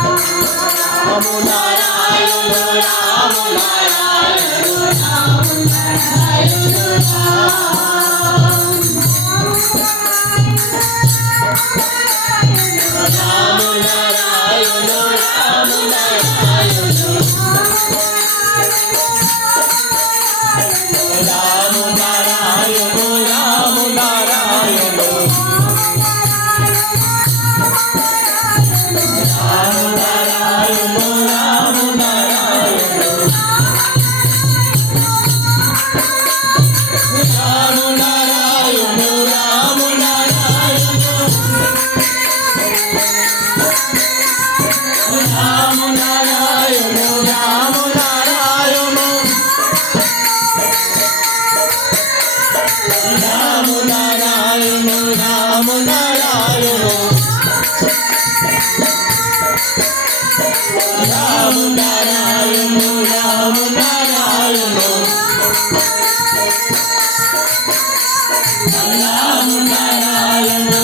নারায়ণ রাম নারায়ণ রাম নারায়ণ রাম নারায়ণ রাম নারায়ণ রাম নারায়ণ রাম নারায়ণ রাম নারায়ণ রাম নারায়ণ রাম নারায়ণ রাম নারায়ণ রাম নারায়ণ রাম নারায়ণ রাম নারায়ণ রাম নারায়ণ রাম নারায়ণ রাম নারায়ণ রাম নারায়ণ